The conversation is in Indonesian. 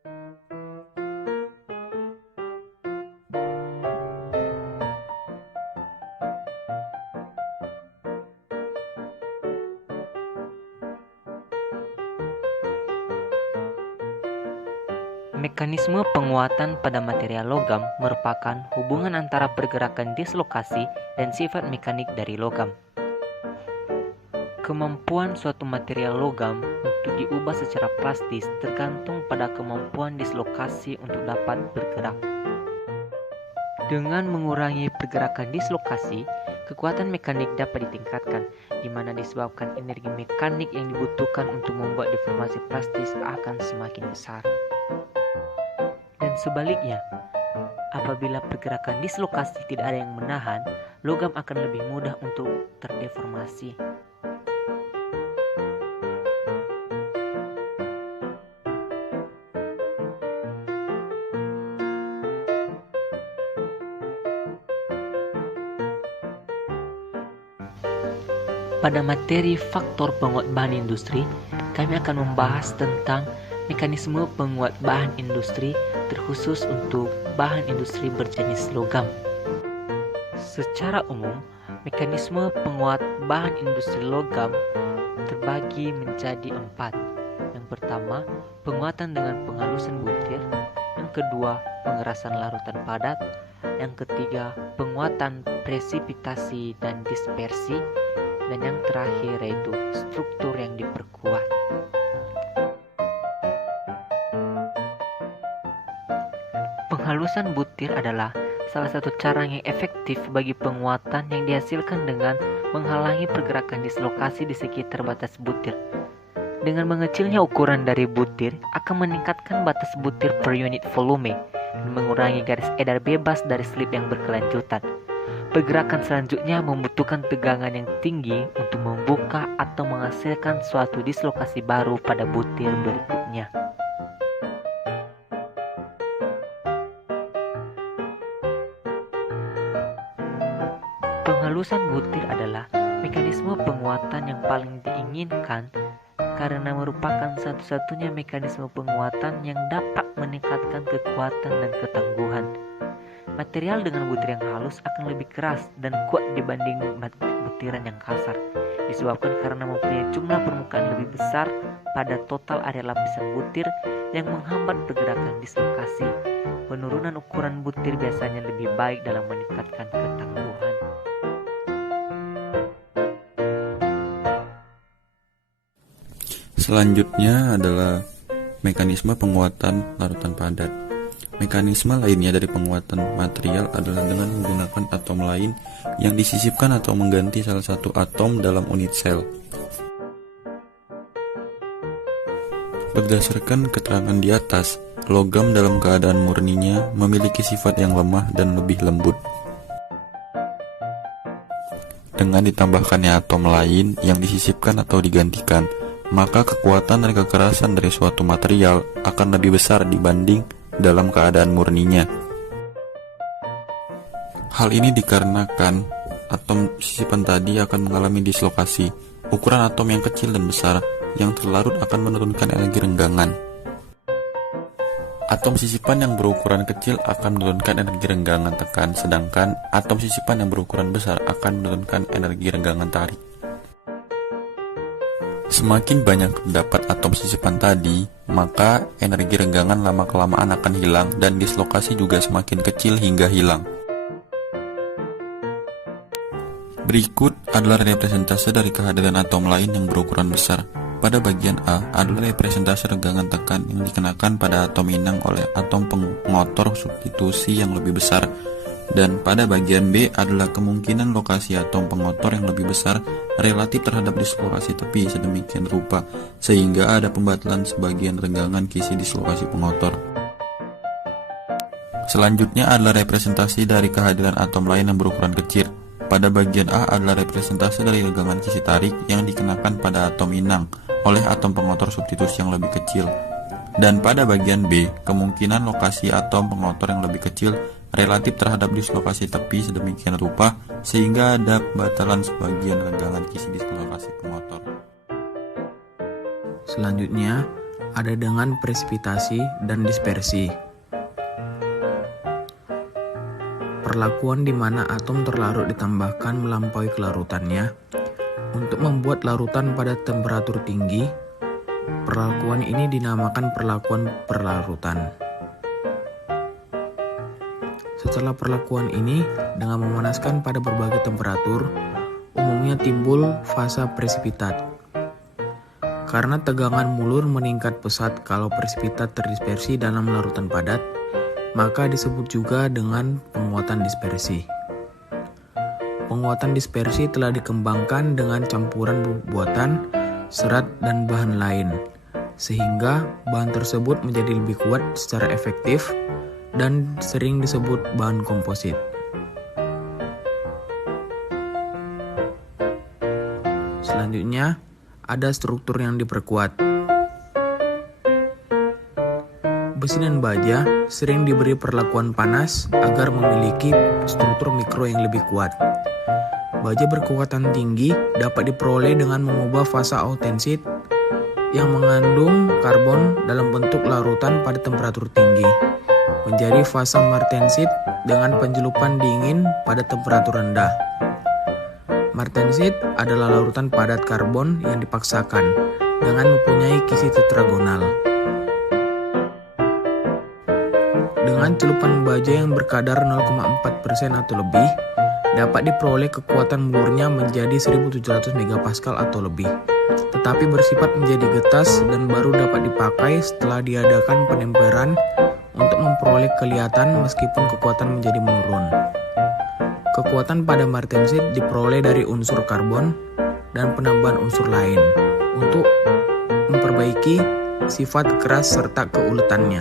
Mekanisme penguatan pada material logam merupakan hubungan antara pergerakan dislokasi dan sifat mekanik dari logam. Kemampuan suatu material logam untuk diubah secara plastis tergantung pada kemampuan dislokasi untuk dapat bergerak. Dengan mengurangi pergerakan dislokasi, kekuatan mekanik dapat ditingkatkan, di mana disebabkan energi mekanik yang dibutuhkan untuk membuat deformasi plastis akan semakin besar. Dan sebaliknya, apabila pergerakan dislokasi tidak ada yang menahan, logam akan lebih mudah untuk terdeformasi. Pada materi faktor penguat bahan industri, kami akan membahas tentang mekanisme penguat bahan industri terkhusus untuk bahan industri berjenis logam. Secara umum, mekanisme penguat bahan industri logam terbagi menjadi 4. Yang pertama, penguatan dengan penghalusan butir. Yang kedua, pengerasan larutan padat. Yang ketiga, penguatan presipitasi dan dispersi. Dan yang terakhir yaitu struktur yang diperkuat. Penghalusan butir adalah salah satu cara yang efektif bagi penguatan yang dihasilkan dengan menghalangi pergerakan dislokasi di sekitar batas butir. Dengan mengecilnya ukuran dari butir akan meningkatkan batas butir per unit volume dan mengurangi garis edar bebas dari slip yang berkelanjutan. Pergerakan selanjutnya membutuhkan tegangan yang tinggi untuk membuka atau menghasilkan suatu dislokasi baru pada butir berikutnya. Penghalusan butir adalah mekanisme penguatan yang paling diinginkan karena merupakan satu-satunya mekanisme penguatan yang dapat meningkatkan kekuatan dan ketangguhan. Material dengan butir yang halus akan lebih keras dan kuat dibanding butiran yang kasar, disebabkan karena mempunyai jumlah permukaan lebih besar pada total area lapisan butir yang menghambat pergerakan dislokasi. Penurunan ukuran butir biasanya lebih baik dalam meningkatkan ketangguhan. Selanjutnya adalah mekanisme penguatan larutan padat. Mekanisme lainnya dari penguatan material adalah dengan menggunakan atom lain yang disisipkan atau mengganti salah satu atom dalam unit sel. Berdasarkan keterangan di atas, logam dalam keadaan murninya memiliki sifat yang lemah dan lebih lembut. Dengan ditambahkannya atom lain yang disisipkan atau digantikan, maka kekuatan dan kekerasan dari suatu material akan lebih besar dibanding dalam keadaan murninya. Hal ini dikarenakan atom sisipan tadi akan mengalami dislokasi. Ukuran atom yang kecil dan besar yang terlarut akan menurunkan energi renggangan. Atom sisipan yang berukuran kecil akan menurunkan energi renggangan tekan, sedangkan atom sisipan yang berukuran besar akan menurunkan energi renggangan tarik. Semakin banyak terdapat atom sisipan tadi, maka energi renggangan lama-kelamaan akan hilang dan dislokasi juga semakin kecil hingga hilang. Berikut adalah representase dari kehadiran atom lain yang berukuran besar. Pada bagian A adalah representase renggangan tekan yang dikenakan pada atom inang oleh atom pengotor substitusi yang lebih besar. Dan pada bagian B adalah kemungkinan lokasi atom pengotor yang lebih besar relatif terhadap dislokasi tepi sedemikian rupa, sehingga ada pembatalan sebagian renggangan kisi dislokasi pengotor. Selanjutnya adalah representasi dari kehadiran atom lain yang berukuran kecil. Pada bagian A adalah representasi dari renggangan kisi tarik yang dikenakan pada atom inang oleh atom pengotor substitusi yang lebih kecil. Dan pada bagian B, kemungkinan lokasi atom pengotor yang lebih kecil relatif terhadap dislokasi tepi sedemikian rupa sehingga ada pembatalan sebagian renggangan kisi dislokasi pengotor. Selanjutnya, ada dengan presipitasi dan dispersi. Perlakuan di mana atom terlarut ditambahkan melampaui kelarutannya untuk membuat larutan pada temperatur tinggi. Perlakuan ini dinamakan perlakuan perlarutan. Setelah perlakuan ini, dengan memanaskan pada berbagai temperatur, umumnya timbul fase presipitat. Karena tegangan mulur meningkat pesat kalau presipitat terdispersi dalam larutan padat, maka disebut juga dengan penguatan dispersi. Penguatan dispersi telah dikembangkan dengan campuran buatan, serat, dan bahan lain, sehingga bahan tersebut menjadi lebih kuat secara efektif dan sering disebut bahan komposit. Selanjutnya, ada struktur yang diperkuat. Besi dan baja sering diberi perlakuan panas agar memiliki struktur mikro yang lebih kuat. Baja berkekuatan tinggi dapat diperoleh dengan mengubah fasa autensit yang mengandung karbon dalam bentuk larutan pada temperatur tinggi menjadi fasa martensit dengan penjelupan dingin pada temperatur rendah. Martensit adalah larutan padat karbon yang dipaksakan dengan mempunyai kisi tetragonal. Dengan celupan baja yang berkadar 0,4% atau lebih, dapat diperoleh kekuatan mulurnya menjadi 1700 MPa atau lebih, tetapi bersifat menjadi getas dan baru dapat dipakai setelah diadakan penemperan untuk memperoleh kelihatan meskipun kekuatan menjadi menurun. Kekuatan pada martensit diperoleh dari unsur karbon dan penambahan unsur lain untuk memperbaiki sifat keras serta keuletannya.